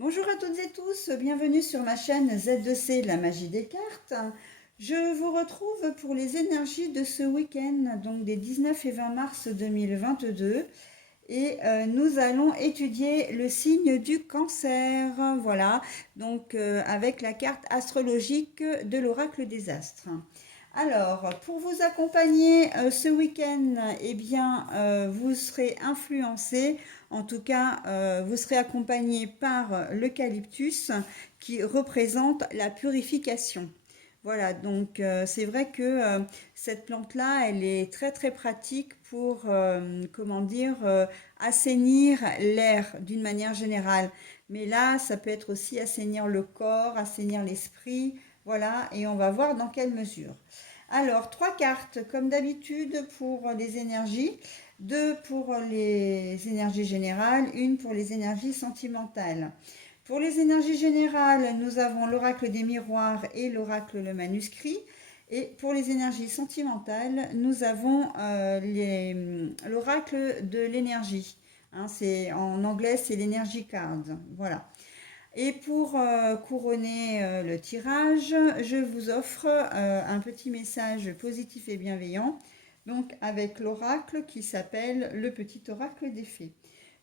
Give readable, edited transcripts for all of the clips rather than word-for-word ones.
Bonjour à toutes et tous, bienvenue sur ma chaîne Z2C, la magie des cartes. Je vous retrouve pour les énergies de ce week-end, donc des 19 et 20 mars 2022. Et nous allons étudier le signe du cancer, voilà, donc avec la carte astrologique de l'oracle des astres. Alors, pour vous accompagner ce week-end, eh bien, vous serez influencé, en tout cas, vous serez accompagné par l'eucalyptus qui représente la purification. Voilà, donc c'est vrai que cette plante-là, elle est très très pratique pour, comment dire, assainir l'air d'une manière générale. Mais là, ça peut être aussi assainir le corps, assainir l'esprit, voilà, et on va voir dans quelle mesure. Alors, trois cartes, comme d'habitude, pour les énergies, deux pour les énergies générales, une pour les énergies sentimentales. Pour les énergies générales, nous avons l'oracle des miroirs et l'oracle le manuscrit. Et pour les énergies sentimentales, nous avons l'oracle de l'énergie. Hein, en anglais, c'est l'energy card. Voilà. Et pour couronner le tirage, je vous offre un petit message positif et bienveillant, donc avec l'oracle qui s'appelle le petit oracle des fées.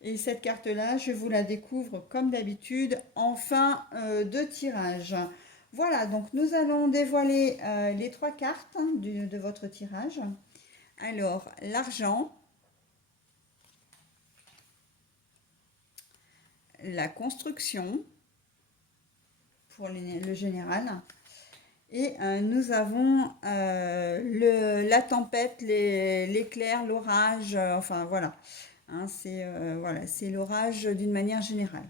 Et cette carte-là, je vous la découvre comme d'habitude en fin de tirage. Voilà, donc nous allons dévoiler les trois cartes de votre tirage. Alors, l'argent, la construction pour le général. Et nous avons la tempête, l'éclair, l'orage, enfin voilà. Hein, voilà, c'est l'orage d'une manière générale.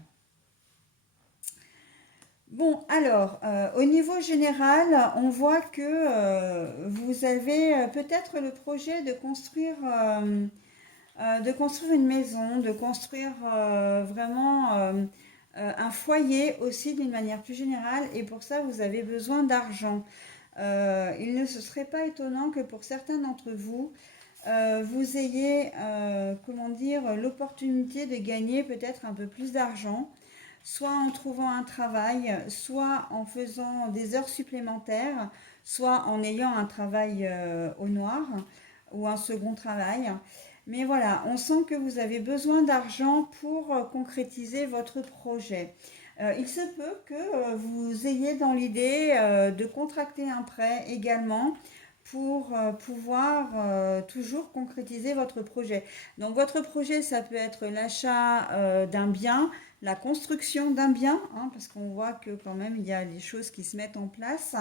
Bon, alors, au niveau général, on voit que vous avez peut-être le projet de construire une maison, de construire vraiment un foyer aussi d'une manière plus générale. Et pour ça, vous avez besoin d'argent. Il ne se serait pas étonnant que pour certains d'entre vous, vous ayez, comment dire, l'opportunité de gagner peut-être un peu plus d'argent, soit en trouvant un travail, soit en faisant des heures supplémentaires, soit en ayant un travail au noir ou un second travail. Mais voilà, on sent que vous avez besoin d'argent pour concrétiser votre projet. Il se peut que vous ayez dans l'idée de contracter un prêt également pour pouvoir toujours concrétiser votre projet. Donc votre projet, ça peut être l'achat d'un bien, la construction d'un bien, hein, parce qu'on voit que quand même il y a des choses qui se mettent en place.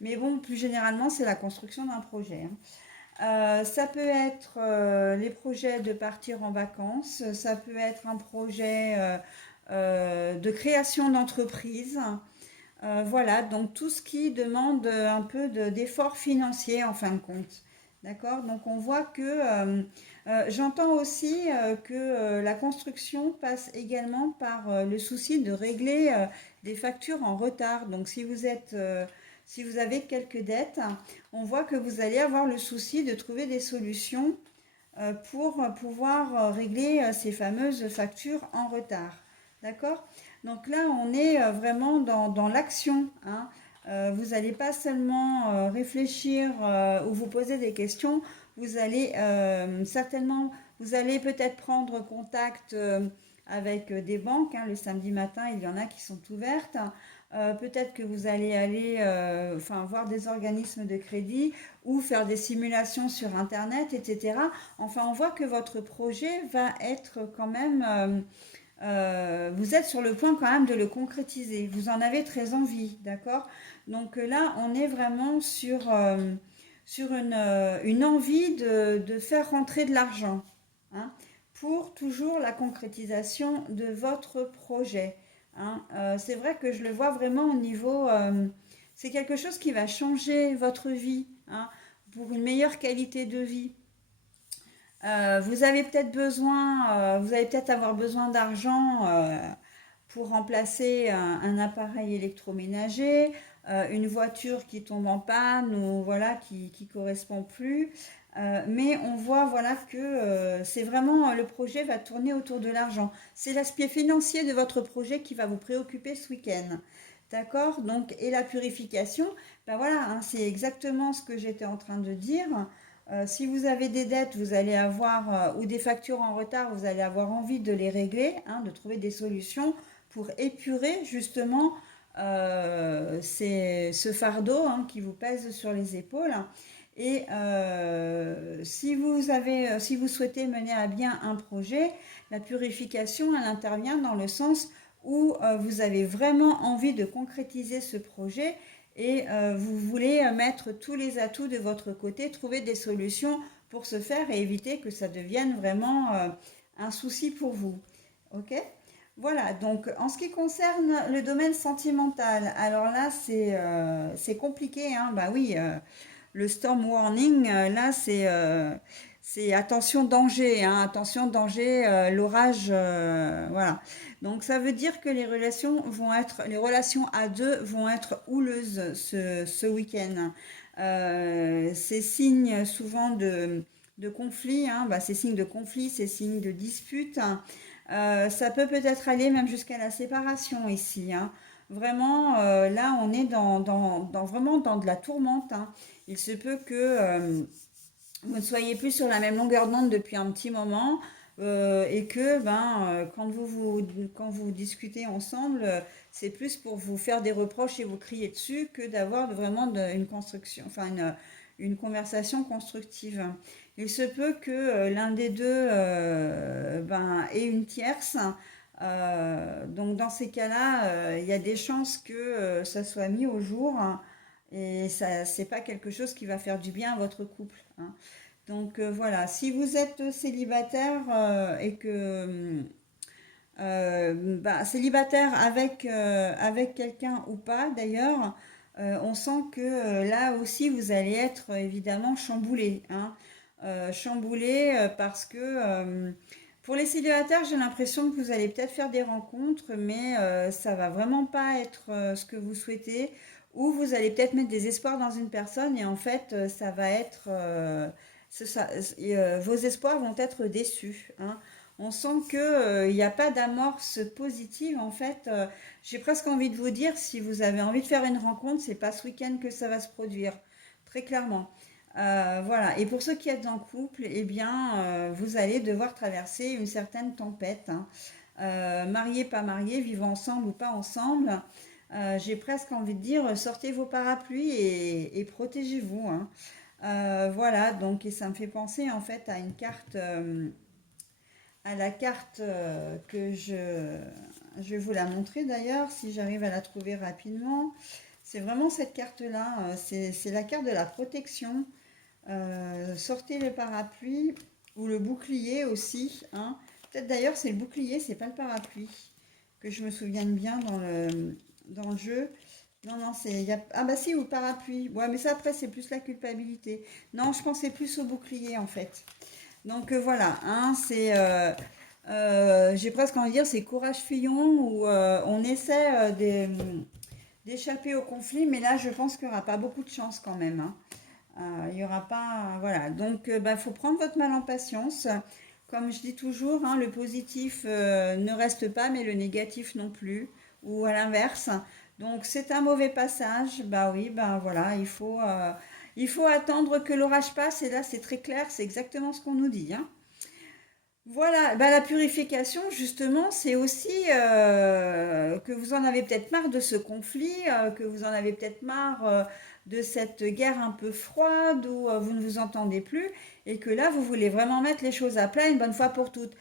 Mais bon, plus généralement, c'est la construction d'un projet. Hein. Ça peut être les projets de partir en vacances, ça peut être un projet de création d'entreprise. Voilà, donc tout ce qui demande un peu d'effort financier en fin de compte. D'accord. Donc on voit que j'entends aussi que la construction passe également par le souci de régler des factures en retard. Donc si vous avez quelques dettes, on voit que vous allez avoir le souci de trouver des solutions pour pouvoir régler ces fameuses factures en retard. D'accord. Donc là, on est vraiment dans l'action. Hein. Vous n'allez pas seulement réfléchir ou vous poser des questions, vous allez certainement, vous allez peut-être prendre contact avec des banques. Hein. Le samedi matin, il y en a qui sont ouvertes. Peut-être que vous allez aller voir des organismes de crédit ou faire des simulations sur Internet, etc. Enfin, on voit que votre projet va être quand même vous êtes sur le point quand même de le concrétiser. Vous en avez très envie, d'accord. Donc là, on est vraiment sur une envie de faire rentrer de l'argent, hein, pour toujours la concrétisation de votre projet. Hein. C'est vrai que je le vois vraiment au niveau... c'est quelque chose qui va changer votre vie, hein, pour une meilleure qualité de vie. Vous allez peut-être avoir besoin d'argent pour remplacer un appareil électroménager, une voiture qui tombe en panne ou voilà qui correspond plus. Mais on voit voilà que c'est vraiment le projet va tourner autour de l'argent. C'est l'aspect financier de votre projet qui va vous préoccuper ce week-end. D'accord? Donc, et la purification, ben voilà, hein, c'est exactement ce que j'étais en train de dire. Si vous avez des dettes, vous allez avoir, ou des factures en retard, vous allez avoir envie de les régler, hein, de trouver des solutions pour épurer justement ce fardeau hein, qui vous pèse sur les épaules. Et si vous souhaitez mener à bien un projet, la purification, elle intervient dans le sens où vous avez vraiment envie de concrétiser ce projet et vous voulez mettre tous les atouts de votre côté, trouver des solutions pour ce faire et éviter que ça devienne vraiment un souci pour vous. Ok? Voilà, donc en ce qui concerne le domaine sentimental, alors là c'est compliqué, hein, bah oui, le storm warning, là c'est attention danger, hein, attention danger, l'orage, voilà. Donc ça veut dire que les relations à deux vont être houleuses ce week-end. C'est signe souvent de conflit, hein, bah, c'est signe de conflit, c'est signe de dispute. Ça peut peut-être aller même jusqu'à la séparation ici, hein. Vraiment, là, on est vraiment dans de la tourmente, hein. Il se peut que vous ne soyez plus sur la même longueur d'onde depuis un petit moment et que quand vous discutez ensemble, c'est plus pour vous faire des reproches et vous crier dessus que d'avoir vraiment une construction, enfin une conversation constructive. Il se peut que l'un des deux ait une tierce. Donc dans ces cas-là, il y a des chances que ça soit mis au jour, hein, et ça, c'est pas quelque chose qui va faire du bien à votre couple, hein. Donc voilà, si vous êtes célibataire et que célibataire avec quelqu'un ou pas d'ailleurs, on sent que là aussi vous allez être évidemment chamboulé, hein. Chamboulé parce que pour les célibataires, j'ai l'impression que vous allez peut-être faire des rencontres, mais ça va vraiment pas être ce que vous souhaitez. Ou vous allez peut-être mettre des espoirs dans une personne et en fait, ça va être, vos espoirs vont être déçus, hein. On sent que il n'y a pas d'amorce positive en fait. J'ai presque envie de vous dire, si vous avez envie de faire une rencontre, c'est pas ce week-end que ça va se produire, très clairement. Voilà. Et pour ceux qui êtes en couple, eh bien, vous allez devoir traverser une certaine tempête, hein. Mariés, pas mariés, vivant ensemble ou pas ensemble. J'ai presque envie de dire, sortez vos parapluies et protégez-vous, hein. Voilà, donc, et ça me fait penser en fait à une carte, à la carte je vais vous la montrer d'ailleurs, si j'arrive à la trouver rapidement. C'est vraiment cette carte-là, c'est la carte de la protection. Sortez le parapluie ou le bouclier aussi, hein. Peut-être d'ailleurs c'est le bouclier, c'est pas le parapluie, que je me souvienne bien dans le jeu. Non, non, ah bah si, ou le parapluie. Ouais, mais ça après c'est plus la culpabilité. Non, je pensais plus au bouclier en fait. Donc voilà, hein, j'ai presque envie de dire, c'est courage Fillon où on essaie d'échapper au conflit, mais là je pense qu'il n'y aura pas beaucoup de chance quand même, hein. Il n'y aura pas, voilà. Donc faut prendre votre mal en patience. Comme je dis toujours, hein, le positif ne reste pas, mais le négatif non plus, ou à l'inverse. Donc c'est un mauvais passage, bah oui, bah voilà, il faut attendre que l'orage passe, et là c'est très clair, c'est exactement ce qu'on nous dit, hein. Voilà, bah, la purification, justement, c'est aussi que vous en avez peut-être marre de ce conflit, que vous en avez peut-être marre de cette guerre un peu froide où vous ne vous entendez plus et que là, vous voulez vraiment mettre les choses à plat une bonne fois pour toutes.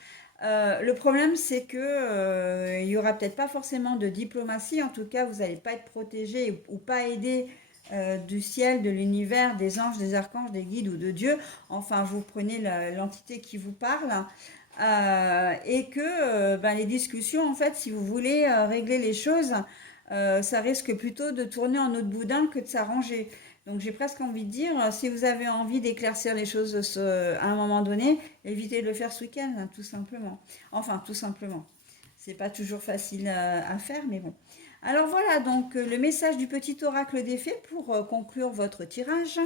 Le problème, c'est que il y aura peut-être pas forcément de diplomatie, en tout cas, vous n'allez pas être protégé ou pas aidé du ciel, de l'univers, des anges, des archanges, des guides ou de Dieu. Enfin, vous prenez l'entité qui vous parle. Et que les discussions, en fait, si vous voulez régler les choses, ça risque plutôt de tourner en autre boudin que de s'arranger. Donc j'ai presque envie de dire, si vous avez envie d'éclaircir les choses à un moment donné, évitez de le faire ce week-end, hein, tout simplement. Enfin, tout simplement. C'est pas toujours facile à faire, mais bon. Alors voilà, donc le message du petit oracle des fées pour conclure votre tirage.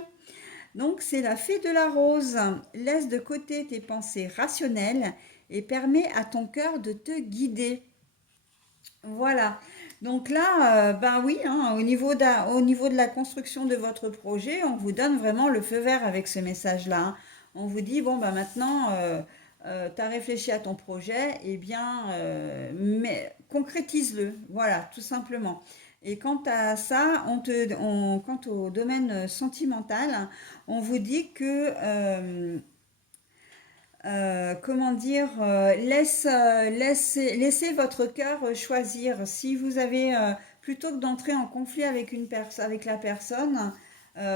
Donc, c'est la fée de la rose. Laisse de côté tes pensées rationnelles et permets à ton cœur de te guider. Voilà. Donc là, ben oui, hein, au niveau de la construction de votre projet, on vous donne vraiment le feu vert avec ce message-là, hein. On vous dit, bon, ben maintenant, tu as réfléchi à ton projet, eh bien, mais concrétise-le. Voilà, tout simplement. Et quant à ça, quant au domaine sentimental, on vous dit que comment dire, laissez votre cœur choisir. Si vous avez, plutôt que d'entrer en conflit avec avec la personne,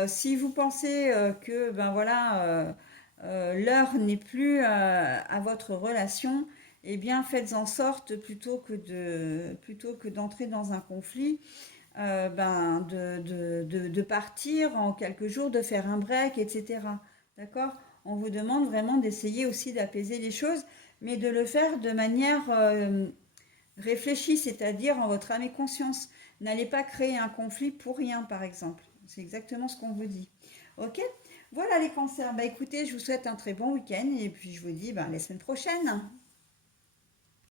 si vous pensez que ben voilà, l'heure n'est plus à votre relation, eh bien faites en sorte plutôt que d'entrer dans un conflit, ben, de partir en quelques jours, de faire un break, etc. D'accord? On vous demande vraiment d'essayer aussi d'apaiser les choses, mais de le faire de manière réfléchie, c'est-à-dire en votre âme et conscience. N'allez pas créer un conflit pour rien, par exemple. C'est exactement ce qu'on vous dit. Ok? Voilà les cancers. Bah écoutez, je vous souhaite un très bon week-end et puis je vous dis bah, la semaine prochaine.